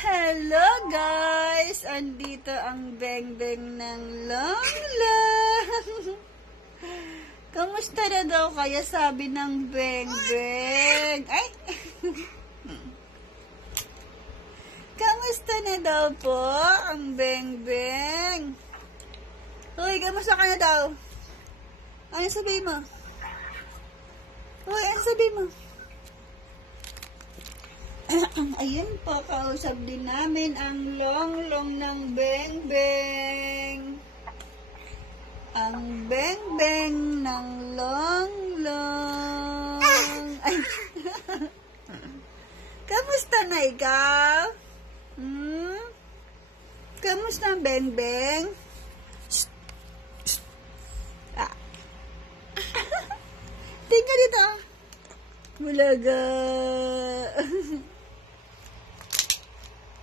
Hello guys! Andito ang beng-beng ng Longlang. Kamusta na daw kaya sabi ng beng-beng? Ay! Kamusta na daw po ang beng-beng? Uy, kamusta ka na daw? Ano sabihin mo? Uy, ano sabihin mo? Ayun po, kausap din namin ang Longlong ng beng-beng. Ang beng-beng ng Longlong. Ay. Kamusta na ikaw? Kamusta ang beng-beng? Ah. Tingnan dito. Bulaga.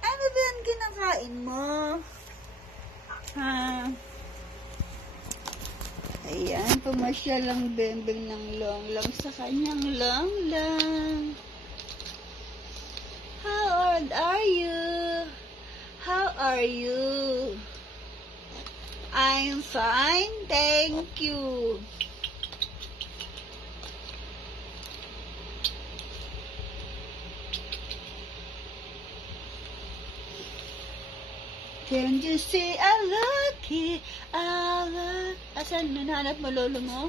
Ano ba yung kinakain mo? Ha? Ayan, pumasya lang beng-beng ng Longlang sa kanyang Longlang. How old are you? How are you? I'm fine, thank you. Can you see a lucky hour? Asan nananap mo lolo mo?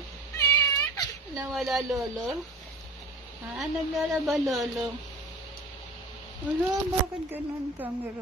Nawala lolo? Naglalaba lolo? Wala, bakit ganun camera?